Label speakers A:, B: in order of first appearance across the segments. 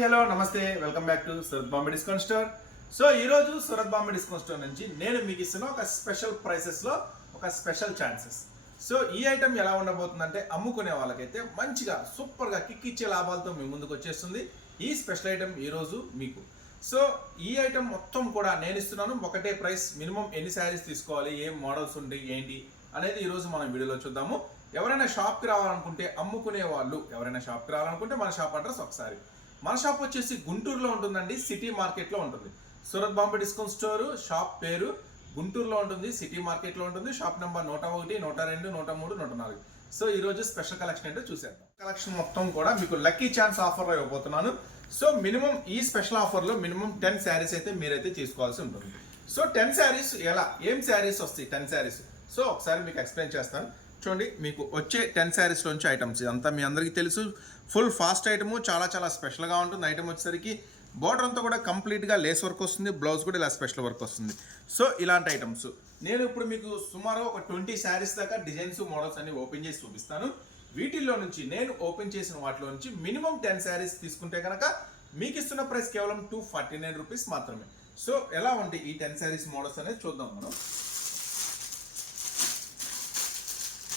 A: Hello నమస్తే welcome back to Surat Bombay discount store. So ఈ రోజు సూరత్ బాంబే డిస్కౌంట్ స్టోర్ నుంచి నేను మీకు ఇస్తున్న ఒక స్పెషల్ ప్రైసెస్లో ఒక స్పెషల్ ఛాన్సెస్. సో ఈ ఐటమ్ ఎలా ఉండబోతుందంటే అమ్ముకునే వాళ్ళకైతే మంచిగా సూపర్గా కిక్ ఇచ్చే లాభాలతో మీ ముందుకు వచ్చేస్తుంది ఈ స్పెషల్ ఐటమ్ ఈరోజు మీకు. సో ఈ ఐటమ్ మొత్తం కూడా నేను ఇస్తున్నాను. ఒకటే ప్రైస్ మినిమం ఎన్ని శారీస్ తీసుకోవాలి ఏం మోడల్స్ ఉంటాయి ఏంటి అనేది ఈరోజు మనం వీడియోలో చూద్దాము. ఎవరైనా షాప్కి రావాలనుకుంటే అమ్ముకునే వాళ్ళు ఎవరైనా షాప్కి రావాలనుకుంటే మన షాప్ అడ్రస్ ఒకసారి మన షాప్ వచ్చేసి గుంటూరులో ఉంటుందండి సిటీ మార్కెట్లో ఉంటుంది. Surat Bombay discount store shop పేరు గుంటూరులో ఉంటుంది సిటీ మార్కెట్లో ఉంటుంది. షాప్ నెంబర్ నూట ఒకటి నూట రెండు నూట మూడు నూట నాలుగు. సో ఈరోజు స్పెషల్ కలెక్షన్ ఏంటో చూసేద్దాం. కలెక్షన్ మొత్తం కూడా మీకు లక్కీ ఛాన్స్ ఆఫర్లో ఇవ్వబోతున్నాను. సో మినిమం ఈ స్పెషల్ ఆఫర్లో మినిమం టెన్ శారీస్ అయితే మీరైతే తీసుకోవాల్సి ఉంటుంది. సో టెన్ శారీస్ ఎలా? ఏం శారీస్ వస్తాయి? టెన్ శారీస్ సో ఒకసారి మీకు ఎక్స్ప్లెయిన్ చేస్తాను. చూడండి మీకు వచ్చే టెన్ శారీస్ నుంచి ఐటమ్స్ ఇదంతా మీ అందరికీ తెలుసు. ఫుల్ ఫాస్ట్ ఐటము చాలా చాలా స్పెషల్గా ఉంటుంది ఐటమ్ వచ్చేసరికి. బార్డర్ అంతా కూడా కంప్లీట్గా లేస్ వర్క్ వస్తుంది బ్లౌజ్ కూడా ఇలా స్పెషల్ వర్క్ వస్తుంది. సో ఇలాంటి ఐటమ్స్ నేను ఇప్పుడు మీకు సుమారు ఒక ట్వంటీ శారీస్ దాకా డిజైన్స్ మోడల్స్ అన్ని ఓపెన్ చేసి చూపిస్తాను. వీటిల్లో నుంచి నేను ఓపెన్ చేసిన వాటిలో నుంచి మినిమం టెన్ శారీస్ తీసుకుంటే కనుక మీకు ఇస్తున్న ప్రైస్ కేవలం టూ ఫార్టీ నైన్ రూపీస్ మాత్రమే. సో ఎలా ఉంటాయి ఈ టెన్ శారీస్ మోడల్స్ అనేది చూద్దాం మనం.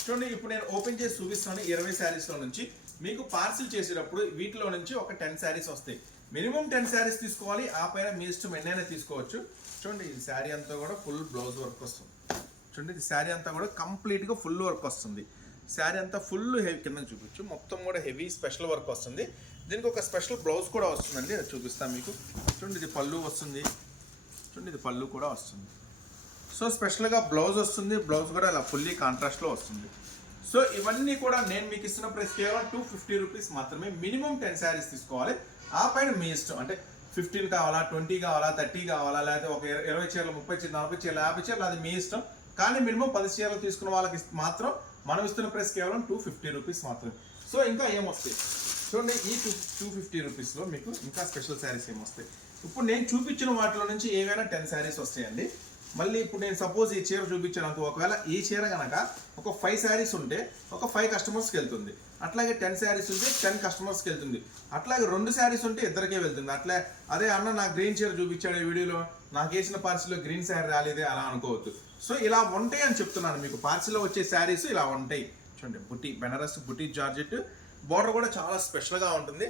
A: చూడండి ఇప్పుడు నేను ఓపెన్ చేసి చూపిస్తాను ఇరవై శారీస్లో నుంచి. మీకు పార్సిల్ చేసేటప్పుడు వీటిలో నుంచి ఒక టెన్ శారీస్ వస్తాయి. మినిమం టెన్ శారీస్ తీసుకోవాలి ఆ పైన మీ ఇష్టం ఎన్నైనా తీసుకోవచ్చు. చూడండి ఈ శారీ అంతా కూడా ఫుల్ బ్లౌజ్ వర్క్ వస్తుంది. చూడండి ఇది శారీ అంతా కూడా కంప్లీట్గా ఫుల్ వర్క్ వస్తుంది. శారీ అంతా ఫుల్ హెవీ కింద చూపించు. మొత్తం కూడా హెవీ స్పెషల్ వర్క్ వస్తుంది. దీనికి ఒక స్పెషల్ బ్లౌజ్ కూడా వస్తుందండి అది చూపిస్తాను మీకు. చూడండి ఇది పళ్ళు వస్తుంది. చూడండి ఇది పళ్ళు కూడా వస్తుంది. సో స్పెషల్గా బ్లౌజ్ వస్తుంది. బ్లౌజ్ కూడా ఇలా ఫుల్లీ కాంట్రాస్ట్లో వస్తుంది. సో ఇవన్నీ కూడా నేను మీకు ఇస్తున్న ప్రైస్ కేవలం టూ ఫిఫ్టీ రూపీస్ మాత్రమే. మినిమం టెన్ శారీస్ తీసుకోవాలి. ఆ పైన మీ ఇష్టం. అంటే ఫిఫ్టీన్ కావాలా ట్వంటీ కావాలా థర్టీ కావాలా లేకపోతే ఒక ఇరవై చీరలు ముప్పై చీరలు నలభై చీరలు యాభై చీరలు అది మీ ఇష్టం. కానీ మినిమం పది చీరలు తీసుకున్న వాళ్ళకి మాత్రం మనం ఇస్తున్న ప్రైస్ కేవలం టూ ఫిఫ్టీ రూపీస్ మాత్రమే. సో ఇంకా ఏమొస్తాయి చూడండి ఈ టూ టూ ఫిఫ్టీ రూపీస్లో మీకు ఇంకా స్పెషల్ శారీస్ ఏమొస్తాయి ఇప్పుడు నేను చూపించిన వాటిలో నుంచి ఏవైనా టెన్ శారీస్ వస్తాయండి. మళ్ళీ ఇప్పుడు నేను సపోజ్ ఈ చీర చూపించాను అనుకో ఒకవేళ ఈ చీర కనుక ఒక ఫైవ్ శారీస్ ఉంటే ఒక ఫైవ్ కస్టమర్స్కి వెళ్తుంది. అట్లాగే టెన్ శారీస్ ఉంటే టెన్ కస్టమర్స్కి వెళ్తుంది. అట్లాగే రెండు శారీస్ ఉంటే ఇద్దరికే వెళ్తుంది. అట్లా అదే అన్న నాకు గ్రీన్ చీర చూపించాడు ఈ వీడియోలో. నాకు వేసిన పార్సిల్లో గ్రీన్ శారీ రాలేదే అలా అనుకోవద్దు. సో ఇలా ఉంటాయి అని చెప్తున్నాను మీకు. పార్సిల్లో వచ్చే శారీస్ ఇలా ఉంటాయి. చూడండి బుట్టి బెనారస్ బుట్టి జార్జెట్. బార్డర్ కూడా చాలా స్పెషల్గా ఉంటుంది.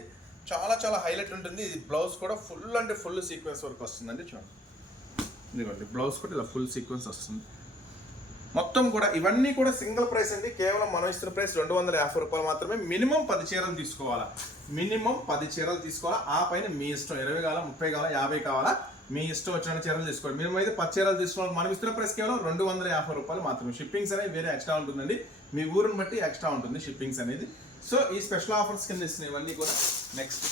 A: చాలా చాలా హైలైట్ ఉంటుంది. ఇది బ్లౌజ్ కూడా ఫుల్ అంటే ఫుల్ సీక్వెన్స్ వరకు వస్తుందండి చూడండి. ఇదిగోండి బ్లౌజ్ కూడా ఇలా ఫుల్ సీక్వెన్స్ వస్తుంది. మొత్తం కూడా ఇవన్నీ కూడా సింగిల్ ప్రైస్ అండి. కేవలం మనం ఇస్తున్న ప్రైస్ రెండు వందల యాభై రూపాయలు మాత్రమే. మినిమం పది చీరలు తీసుకోవాలా? మినిమం పది చీరలు తీసుకోవాలా? ఆ పైన మీ ఇష్టం. ఇరవై కావాలా ముప్పై కావాలా యాభై కావాలా? మీ ఇష్టం వచ్చిన చీరలు తీసుకోవాలి మినిమం అయితే పది చీరలు తీసుకోవాలి మనం ఇస్తున్న ప్రైస్ కేవలం రెండు వందల యాభై రూపాయలు మాత్రమే. షిప్పింగ్స్ అనేవి వేరే ఎక్స్ట్రా ఉంటుందండి. మీ ఊరిని బట్టి ఎక్స్ట్రా ఉంటుంది షిప్పింగ్స్ అనేది. సో ఈ స్పెషల్ ఆఫర్స్ కింద ఇస్తున్నాయి ఇవన్నీ కూడా నెక్స్ట్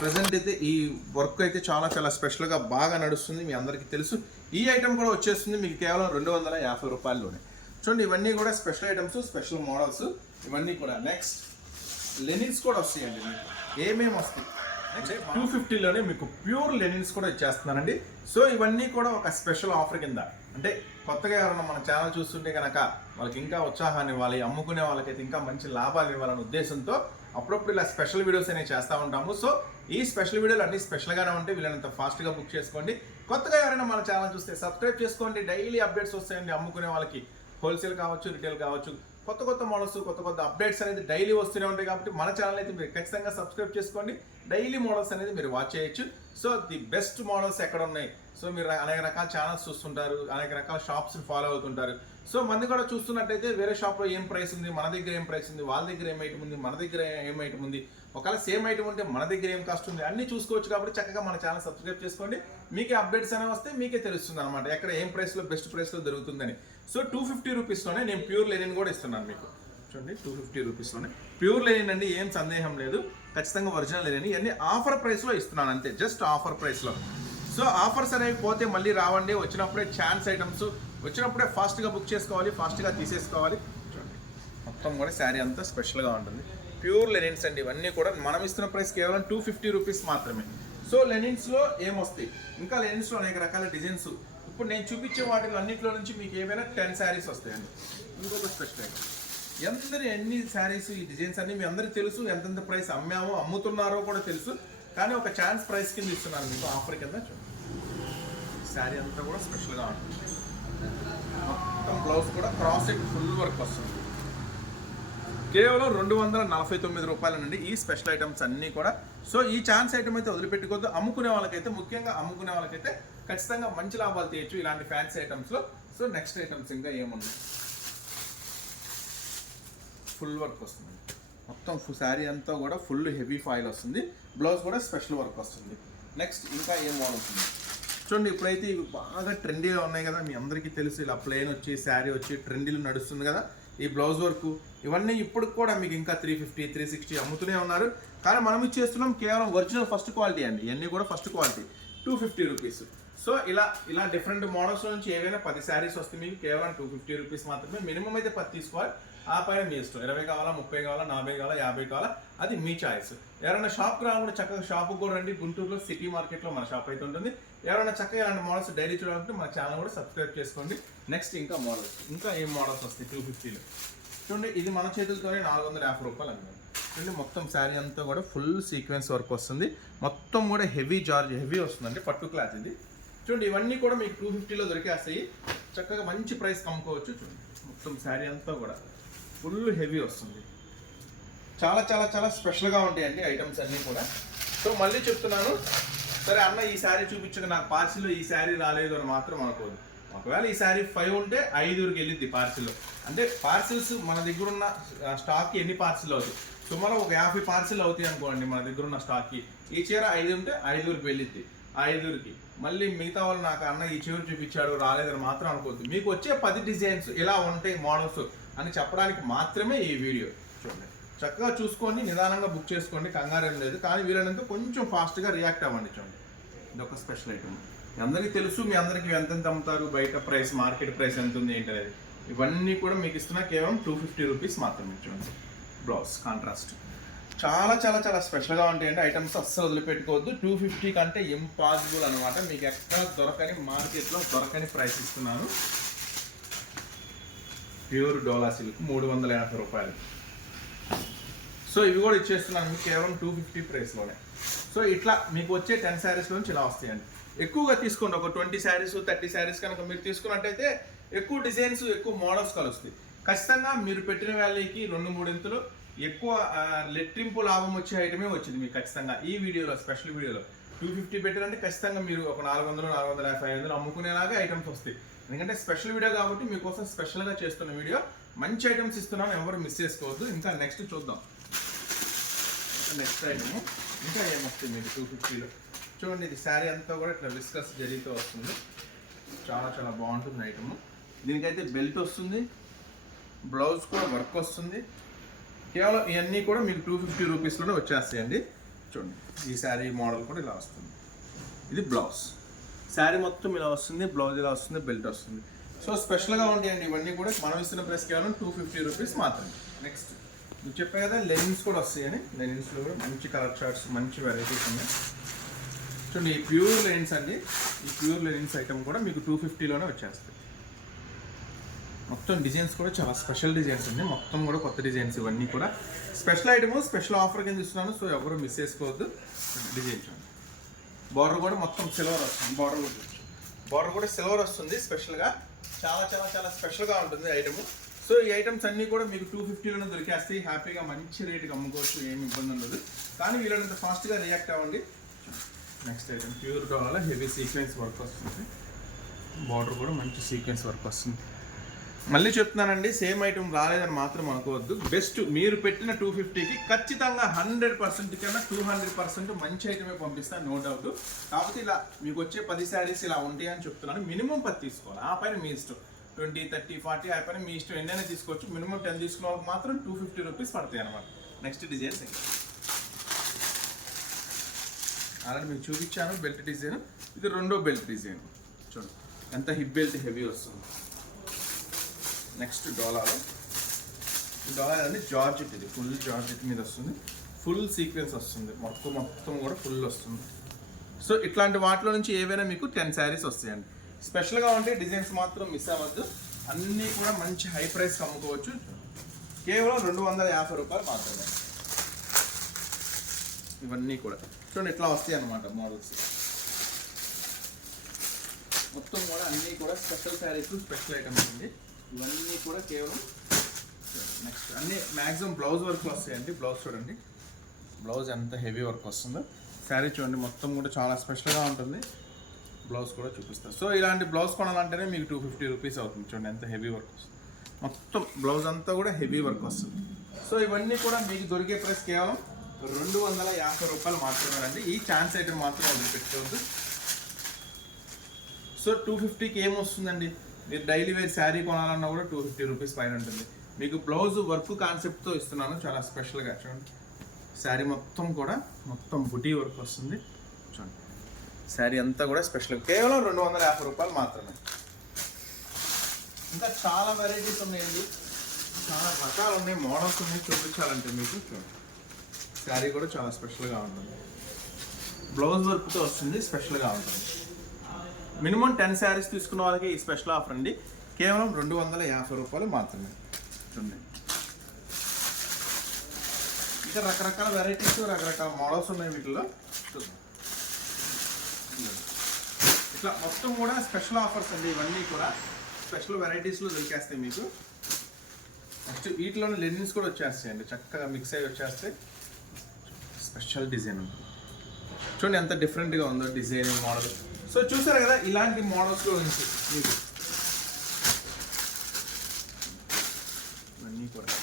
A: ప్రజెంట్ అయితే ఈ వర్క్ అయితే చాలా చాలా స్పెషల్గా బాగా నడుస్తుంది మీ అందరికీ తెలుసు. ఈ ఐటమ్ కూడా వచ్చేస్తుంది మీకు కేవలం రెండు వందల యాభై రూపాయల్లోనే. చూడండి ఇవన్నీ కూడా స్పెషల్ ఐటమ్స్ స్పెషల్ మోడల్స్ ఇవన్నీ కూడా. నెక్స్ట్ లెనిన్స్ కూడా వస్తాయండి మీకు. ఏమేమి వస్తాయి? టూ ఫిఫ్టీలోనే మీకు ప్యూర్ లెనిన్స్ కూడా ఇచ్చేస్తున్నానండి. సో ఇవన్నీ కూడా ఒక స్పెషల్ ఆఫర్ కింద. అంటే కొత్తగా ఎవరైనా మన ఛానల్ చూస్తుంటే కనుక వాళ్ళకి ఇంకా ఉత్సాహాన్ని ఇవ్వాలి అమ్ముకునే వాళ్ళకైతే ఇంకా మంచి లాభాలు ఇవ్వాలనే ఉద్దేశంతో అప్పుడప్పుడు ఇలా స్పెషల్ వీడియోస్ అనేవి చేస్తూ ఉంటాము. సో ఈ స్పెషల్ వీడియోలు అన్ని స్పెషల్గానే ఉంటాయి వీళ్ళంత ఫాస్ట్గా బుక్ చేసుకోండి. కొత్తగా ఎవరైనా మన ఛానల్ చూస్తే సబ్స్క్రైబ్ చేసుకోండి. డైలీ అప్డేట్స్ వస్తాయండి అమ్ముకునే వాళ్ళకి. హోల్సేల్ కావచ్చు రిటైల్ కావచ్చు కొత్త కొత్త మోడల్స్ కొత్త కొత్త అప్డేట్స్ అనేది డైలీ వస్తూనే ఉంటాయి కాబట్టి మన ఛానల్ అయితే మీరు ఖచ్చితంగా సబ్స్క్రైబ్ చేసుకోండి. డైలీ మోడల్స్ అనేది మీరు వాచ్ చేయొచ్చు. సో ది బెస్ట్ మోడల్స్ ఎక్కడ ఉన్నాయి? సో మీరు అనేక రకాల ఛానల్స్ చూస్తుంటారు అనేక రకాల షాప్స్ ఫాలో అవుతుంటారు. సో మంది కూడా చూస్తున్నట్టయితే వేరే షాప్లో ఏం ప్రైస్ ఉంది మన దగ్గర ఏం ప్రైస్ ఉంది వాళ్ళ దగ్గర ఏం ఐటమ్ ఉంది మన దగ్గర ఏం ఐటమ్ ఉంది? ఒకవేళ సేమ్ ఐటమ్ ఉంటే మన దగ్గర ఏం కాస్ట్ ఉంది? అన్ని చూసుకోవచ్చు కాబట్టి చక్కగా మన ఛానల్ సబ్స్క్రైబ్ చేసుకోండి. మీకే అప్డేట్స్ అనేవి వస్తే మీకే తెలుస్తుంది అనమాట ఎక్కడ ఏం ప్రైస్లో బెస్ట్ ప్రైస్లో దొరుకుతుందని. సో టూ ఫిఫ్టీ రూపీస్లోనే నేను ప్యూర్ లెనిన్ కూడా ఇస్తున్నాను మీకు. చూడండి టూ ఫిఫ్టీ రూపీస్లోనే ప్యూర్ లెనిన్ అండి ఏం సందేహం లేదు. ఖచ్చితంగా ఒరిజినల్ లెనిన్ ఇవన్నీ ఆఫర్ ప్రైస్లో ఇస్తున్నాను అంతే. జస్ట్ ఆఫర్ ప్రైస్లో సో ఆఫర్స్ అనేవి పోతే మళ్ళీ రావండి. వచ్చినప్పుడే ఛాన్స్ ఐటమ్స్ వచ్చినప్పుడే ఫాస్ట్గా బుక్ చేసుకోవాలి ఫాస్ట్గా తీసేసుకోవాలి. చూడండి మొత్తం కూడా శారీ అంతా స్పెషల్గా ఉంటుంది. ప్యూర్ లెనిన్స్ అండి ఇవన్నీ కూడా మనం ఇస్తున్న ప్రైస్ కేవలం టూ ఫిఫ్టీ రూపీస్ మాత్రమే. సో లెనిన్స్లో ఏమొస్తాయి? ఇంకా లెనిన్స్లో అనేక రకాల డిజైన్స్. ఇప్పుడు నేను చూపించే వాటిలో అన్నింటిలో నుంచి మీకు ఏమైనా టెన్ శారీస్ వస్తాయండి. ఇంకొక స్పెషల్ ఐటమ్ ఎందరి ఎన్ని శారీస్ ఈ డిజైన్స్ అన్ని మీ అందరికీ తెలుసు? ఎంతెంత ప్రైస్ అమ్మామో అమ్ముతున్నారో కూడా తెలుసు. కానీ ఒక ఛాన్స్ ప్రైస్ కింద ఇస్తున్నాను మీకు. ఆఫర్ కింద చూడండి. శారీ అంతా కూడా స్పెషల్గా ఉంటుంది. మొత్తం బ్లౌజ్ కూడా క్రాస్ సెట్ ఫుల్ వర్క్ వస్తుంది. కేవలం రెండు వందల నలభై తొమ్మిది రూపాయలనండి ఈ స్పెషల్ ఐటమ్స్ అన్నీ కూడా. సో ఈ ఛాన్స్ ఐటమ్ అయితే వదిలిపెట్టుకోవద్దు. అమ్ముకునే వాళ్ళకైతే ముఖ్యంగా అమ్ముకునే వాళ్ళకైతే ఖచ్చితంగా మంచి లాభాలు తీయచ్చు ఇలాంటి ఫ్యాన్సీ ఐటమ్స్లో సో నెక్స్ట్ ఐటమ్స్ ఇంకా ఏముంది? ఫుల్ వర్క్ వస్తుంది. మొత్తం శారీ అంతా కూడా ఫుల్ హెవీ ఫాయిల్ వస్తుంది. బ్లౌజ్ కూడా స్పెషల్ వర్క్ వస్తుంది. నెక్స్ట్ ఇంకా ఏం వాడుతుంది? చూడండి ఇప్పుడైతే ఇవి బాగా ట్రెండీగా ఉన్నాయి కదా. మీ అందరికీ తెలుసు ఇలా ప్లెయిన్ వచ్చి శారీ వచ్చి ట్రెండీలు నడుస్తుంది కదా. ఈ బ్లౌజ్ వర్క్ ఇవన్నీ ఇప్పుడు కూడా మీకు ఇంకా త్రీ ఫిఫ్టీ త్రీ సిక్స్టీ అమ్ముతూనే ఉన్నారు. కానీ మనం ఇచ్చేస్తున్నాం కేవలం ఒరిజినల్ ఫస్ట్ క్వాలిటీ అండి. ఇవన్నీ కూడా first quality two fifty rupees so ఇలా ఇలా డిఫరెంట్ మోడల్స్ నుంచి ఏవైనా పది శారీస్ వస్తే మీకు కేవలం టూ ఫిఫ్టీ రూపీస్ మాత్రమే. మినిమం అయితే పది తీసుకోవాలి. ఆ పైన మీ ఇష్టం. ఇరవై కావాలా ముప్పై కావాలా నలభై కావాలా యాభై కావాలా అది మీ చాయిస్ ఎవరైనా షాప్కి రాకుండా చక్కగా షాప్కి కూడా రండి. గుంటూరులో సిటీ మార్కెట్లో మన షాప్ అయితే ఉంటుంది. ఎవరైనా చక్కగా ఇలాంటి మోడల్స్ డైలీ చూడాలంటే మన ఛానల్ కూడా సబ్స్క్రైబ్ చేసుకోండి. నెక్స్ట్ ఇంకా మోడల్స్ ఇంకా ఏం మోడల్స్ వస్తాయి? టూ ఫిఫ్టీలో చూడండి ఇది మన చేతులతోనే నాలుగు వందల యాభై రూపాయలు అన్నారు చూడండి మొత్తం శారీ అంతా కూడా ఫుల్ సీక్వెన్స్ వర్క్ వస్తుంది. మొత్తం కూడా హెవీ జార్జ్ హెవీ వస్తుందండి పట్టు క్లాత్ ఇది. చూడండి ఇవన్నీ కూడా మీకు టూ ఫిఫ్టీలో దొరికేస్తాయి. చక్కగా మంచి ప్రైస్ కమ్ముకోవచ్చు చూడండి. మొత్తం శారీ అంతా కూడా ఫుల్ హెవీ వస్తుంది. చాలా చాలా చాలా స్పెషల్గా ఉంటాయండి ఐటమ్స్ అన్నీ కూడా. సో మళ్ళీ చెప్తున్నాను సరే అన్న ఈ శారీ చూపించక నాకు పార్సిల్ ఈ శారీ రాలేదు అని మాత్రం అనుకోదు ఒకవేళ ఈ శారీ ఫైవ్ ఉంటే ఐదుగురికి వెళ్ళిద్ది పార్సిల్. అంటే పార్సిల్స్ మన దగ్గర ఉన్న స్టాక్కి ఎన్ని పార్సిల్ అవుతాయి? సుమారు ఒక యాభై పార్సిల్ అవుతాయి అనుకోండి మన దగ్గర ఉన్న స్టాక్కి ఈ చీర ఐదు ఉంటే ఐదుగురికి వెళ్ళిద్ది. ఐదుగురికి. మళ్ళీ మిగతా వాళ్ళు నాకు అన్న ఈ చీర చూపించాడు రాలేదని మాత్రం అనుకోవద్దు. మీకు వచ్చే పది డిజైన్స్ ఇలా ఉంటాయి మోడల్స్ అని చెప్పడానికి మాత్రమే ఈ వీడియో చూడండి. చక్కగా చూసుకోండి నిదానంగా బుక్ చేసుకోండి కంగారేం లేదు. కానీ వీలైనంత కొంచెం ఫాస్ట్గా రియాక్ట్ అవ్వండి చూడండి. ఇది ఒక స్పెషల్ ఐటమ్ అందరికీ తెలుసు మీ అందరికీ ఎంతెంత అమ్ముతారు బయట ప్రైస్ మార్కెట్ ప్రైస్ ఎంత ఉంది ఏంటి అనేది ఇవన్నీ కూడా మీకు ఇస్తున్నా కేవలం టూ ఫిఫ్టీ రూపీస్ మాత్రమే చూడండి. బ్లౌజ్ కాంట్రాస్ట్ చాలా చాలా చాలా స్పెషల్గా ఉంటాయండి. ఐటమ్స్ అస్సలు వదిలిపెట్టుకోవద్దు. టూ ఫిఫ్టీ కంటే ఇంపాసిబుల్ అనమాట మీకు ఎక్కడ దొరకని మార్కెట్లో దొరకని ప్రైస్ ఇస్తున్నాను. ప్యూర్ డోలా సిల్క్ మూడు వందల ఎనభై రూపాయలు. సో ఇవి కూడా ఇచ్చేస్తున్నాను మీకు కేవలం టూ ఫిఫ్టీ ప్రైస్లోనే సో ఇట్లా మీకు వచ్చే టెన్ శారీస్ నుంచి ఇలా వస్తాయండి. ఎక్కువగా తీసుకోండి ఒక ట్వంటీ శారీస్ థర్టీ శారీస్ కనుక మీరు తీసుకున్నట్టయితే ఎక్కువ డిజైన్స్ ఎక్కువ మోడల్స్ కలుస్తాయి. ఖచ్చితంగా మీరు పెట్టిన వాల్యూకి రెండు మూడింతలు ఎక్కువ లెట్టింపు లాభం వచ్చే ఐటమే వచ్చింది మీకు ఖచ్చితంగా ఈ వీడియోలో స్పెషల్ వీడియోలో. టూ ఫిఫ్టీ పెట్టారంటే ఖచ్చితంగా మీరు ఒక నాలుగు వందలు నాలుగు వందల యాభై ఐదు వందలు అమ్ముకునేలాగా ఐటమ్స్ వస్తాయి. ఎందుకంటే స్పెషల్ వీడియో కాబట్టి మీకోసం స్పెషల్గా చేస్తున్న వీడియో మంచి ఐటమ్స్ ఇస్తున్నాను ఎవరు మిస్ చేసుకోవద్దు. ఇంకా నెక్స్ట్ చూద్దాం. ఇంకా నెక్స్ట్ ఐటమ్ ఇంకా ఏమొస్తుంది మీకు టూ ఫిఫ్టీలో చూడండి ఇది శారీ అంతా కూడా ఇట్లా విస్కస్ జరీతో వస్తుంది. చాలా చాలా బాగుంటుంది ఐటమ్ దీనికైతే బెల్ట్ వస్తుంది. బ్లౌజ్ కూడా వర్క్ వస్తుంది. కేవలం ఇవన్నీ కూడా మీకు టూ ఫిఫ్టీ రూపీస్లోనే వచ్చేస్తాయండి. చూడండి ఈ శారీ మోడల్ కూడా ఇలా వస్తుంది. ఇది బ్లౌజ్ శారీ మొత్తం ఇలా వస్తుంది బ్లౌజ్ ఇలా వస్తుంది బెల్ట్ వస్తుంది. సో స్పెషల్గా ఉంటాయండి ఇవన్నీ కూడా. మనం ఇస్తున్న ప్రైస్ కేవలం టూ ఫిఫ్టీ రూపీస్ మాత్రమే. నెక్స్ట్ నువ్వు చెప్పే కదా లెనిన్స్ కూడా వస్తాయని. లెనిన్స్లో కూడా మంచి కలర్ చార్ట్స్ మంచి వెరైటీస్ ఉన్నాయి. చూడండి ఈ ప్యూర్ లెనిన్స్ అండి. ఈ ప్యూర్ లెనిన్స్ ఐటమ్ కూడా మీకు టూ ఫిఫ్టీలోనే వచ్చేస్తాయి. మొత్తం డిజైన్స్ కూడా చాలా స్పెషల్ డిజైన్స్ ఉన్నాయి. మొత్తం కూడా కొత్త డిజైన్స్ ఇవన్నీ కూడా. స్పెషల్ ఐటమ్ స్పెషల్ ఆఫర్ కింద ఇస్తున్నాను సో ఎవరు మిస్ చేసుకోవద్దు. డిజైన్ చూడండి. బార్డర్ కూడా మొత్తం సిల్వర్ వస్తుంది. బార్డర్ కూడా బార్డర్ కూడా సిల్వర్ వస్తుంది స్పెషల్గా. చాలా చాలా చాలా స్పెషల్గా ఉంటుంది ఐటమ్ సో ఈ ఐటమ్స్ అన్నీ కూడా మీకు టూ ఫిఫ్టీలోనే దొరికేస్తాయి. హ్యాపీగా మంచి రేటుకి అమ్ముకోవచ్చు ఏమి ఇబ్బంది ఉండదు. కానీ వీళ్ళంత ఫాస్ట్గా రియాక్ట్ అవ్వండి. Next item pure dollar heavy sequence work వస్తుంది. బార్డర్ కూడా మంచి సీక్వెన్స్ వర్క్ వస్తుంది. మళ్ళీ చెప్తున్నానండి సేమ్ ఐటమ్ రాలేదని మాత్రం అనుకోవద్దు. బెస్ట్ మీరు పెట్టిన టూ ఫిఫ్టీకి ఖచ్చితంగా హండ్రెడ్ పర్సెంట్ కన్నా టూ హండ్రెడ్ పర్సెంట్ మంచి ఐటమే పంపిస్తాను నో డౌట్ కాకపోతే ఇలా మీకు వచ్చే పది శారీస్ ఇలా ఉంటాయి అని చెప్తున్నాను మినిమం పది తీసుకోవాలి. ఆ పైన మీ ఇష్టం. ట్వంటీ థర్టీ ఫార్టీ ఆ పైన మీ ఇష్టం. ఎన్నైనా తీసుకోవచ్చు. మినిమం టెన్ తీసుకున్న వాళ్ళకి మాత్రం టూ ఫిఫ్టీ రూపీస్ పడతాయి అనమాట నెక్స్ట్ డిజైన్స్ ఆల్రెడీ మీకు చూపించాను బెల్ట్ డిజైన్ ఇది రెండో బెల్ట్ డిజైన్ చూడండి. ఎంత హిప్ బెల్ట్ హెవీ వస్తుంది. నెక్స్ట్ డోలాలో ఈ డోలార్ అనేది జార్జెట్ ఇది ఫుల్ జార్జెట్ మీద వస్తుంది. ఫుల్ సీక్వెన్స్ వస్తుంది. మొత్తం మొత్తం కూడా ఫుల్ వస్తుంది. సో ఇట్లాంటి వాటిలో నుంచి ఏవైనా మీకు టెన్ శారీస్ వస్తాయండి. స్పెషల్గా ఉంటే డిజైన్స్ మాత్రం మిస్ అవ్వద్దు. అన్నీ కూడా మంచి హై ప్రైస్కి అమ్ముకోవచ్చు. కేవలం రెండు వందల యాభై రూపాయలు మాత్రమే. ఇవన్నీ కూడా. చూడండి ఇట్లా వస్తాయి అన్నమాట మోడల్స్ మొత్తం కూడా అన్నీ కూడా స్పెషల్ శారీస్ స్పెషల్ ఐటమ్స్ అండి. ఇవన్నీ కూడా కేవలం నెక్స్ట్ అన్ని మ్యాక్సిమం బ్లౌజ్ వర్క్ వస్తాయండి బ్లౌజ్ చూడండి. బ్లౌజ్ ఎంత హెవీ వర్క్ వస్తుందో. శారీ చూడండి మొత్తం కూడా చాలా స్పెషల్గా ఉంటుంది. బ్లౌజ్ కూడా చూపిస్తారు సో ఇలాంటి బ్లౌజ్ కొనాలంటేనే మీకు టూ ఫిఫ్టీ రూపీస్ అవుతుంది. చూడండి ఎంత హెవీ వర్క్ వస్తుంది. మొత్తం బ్లౌజ్ అంతా కూడా హెవీ వర్క్ వస్తుంది. సో ఇవన్నీ కూడా మీకు దొరికే ప్రైస్ కేవలం రెండు వందల యాభై రూపాయలు మాత్రమే అండి. ఈ ఛాన్స్ ఐటమ్ మాత్రం వదిలిపెట్టుకోవద్దు సో టూ ఫిఫ్టీకి ఏమొస్తుందండి మీరు డైలీ వేర్ శారీ కొనాలన్నా కూడా టూ ఫిఫ్టీ రూపీస్ పైన ఉంటుంది. మీకు బ్లౌజ్ వర్క్ కాన్సెప్ట్తో ఇస్తున్నాను చాలా స్పెషల్గా చూడండి. శారీ మొత్తం కూడా మొత్తం బుటీ వర్క్ వస్తుంది. చూడండి. శారీ అంతా కూడా స్పెషల్ కేవలం రెండు వందల యాభై రూపాయలు మాత్రమే. ఇంకా చాలా వెరైటీస్ ఉన్నాయండి. చాలా రకాలు ఉన్నాయి మోడల్స్ ఉన్నాయి చూపించాలంటే మీకు చూడండి. శారీ కూడా చాలా స్పెషల్గా ఉంటుంది. బ్లౌజ్ వర్క్తో వస్తుంది స్పెషల్గా ఉంటుంది. మినిమం టెన్ శారీస్ తీసుకున్న వాళ్ళకి ఈ స్పెషల్ ఆఫర్ అండి. కేవలం రెండు వందల యాభై రూపాయలు మాత్రమే. చూడండి. ఇంకా రకరకాల వెరైటీస్ రకరకాల మోడల్స్ ఉన్నాయి వీటిలో ఇట్లా మొత్తం కూడా స్పెషల్ ఆఫర్స్ అండి. ఇవన్నీ కూడా స్పెషల్ వెరైటీస్లో దొరికేస్తాయి మీకు. నెక్స్ట్ వీటిలోనే లెనిన్స్ కూడా వచ్చేస్తాయండి. చక్కగా మిక్స్ అయ్యి వచ్చేస్తాయి. స్పెషల్ డిజైన్ ఉంటుంది చూడండి ఎంత డిఫరెంట్గా ఉందో డిజైన్ మోడల్ సో చూసారు కదా ఇలాంటి మోడల్స్లో ఉంది. మీకు కూడా.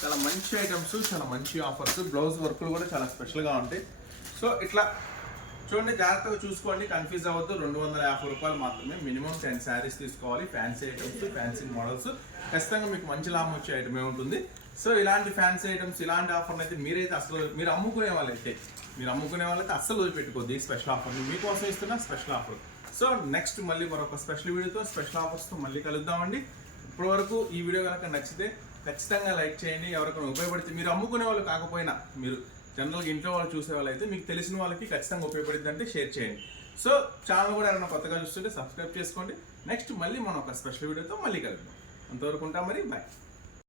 A: చాలా మంచి ఐటమ్స్ చాలా మంచి ఆఫర్స్ బ్లౌజ్ వర్క్లు కూడా చాలా స్పెషల్గా ఉంటాయి. సో ఇట్లా చూడండి జాగ్రత్తగా చూసుకోండి. కన్ఫ్యూజ్ అవ్వద్దు. రెండు వందల యాభై రూపాయలు మాత్రమే మినిమం టెన్ శారీస్ తీసుకోవాలి. ఫ్యాన్సీ ఐటమ్స్ ఫ్యాన్సీ మోడల్స్ ఖచ్చితంగా మీకు మంచి లాభం వచ్చే ఐటమే ఉంటుంది. సో ఇలాంటి ఫ్యాన్సీ ఐటమ్స్ ఇలాంటి ఆఫర్లు అయితే మీరైతే అసలు మీరు అమ్ముకునే వాళ్ళైతే మీరు అమ్ముకునే వాళ్ళకి అస్సలు వదిలిపెట్టుకోద్దు స్పెషల్ ఆఫర్ మీకోసం ఇస్తున్న స్పెషల్ ఆఫర్ సో నెక్స్ట్ మళ్ళీ మరొక స్పెషల్ వీడియోతో స్పెషల్ ఆఫర్స్తో మళ్ళీ కలుద్దామండి. ఇప్పటి వరకు ఈ వీడియో కనుక నచ్చితే ఖచ్చితంగా లైక్ చేయండి. ఎవరికైనా ఉపయోగపడితే మీరు అమ్ముకునే వాళ్ళు కాకపోయినా మీరు జనరల్గా ఇంట్లో వాళ్ళు చూసే వాళ్ళు అయితే మీకు తెలిసిన వాళ్ళకి ఖచ్చితంగా ఉపయోగపడింది అంటే షేర్ చేయండి. సో ఛానల్ కూడా ఏమైనా కొత్తగా చూస్తుంటే సబ్స్క్రైబ్ చేసుకోండి. నెక్స్ట్ మళ్ళీ మనం ఒక స్పెషల్ వీడియోతో మళ్ళీ కలుద్దాం. అంతవరకు ఉంటాం మరి. బాయ్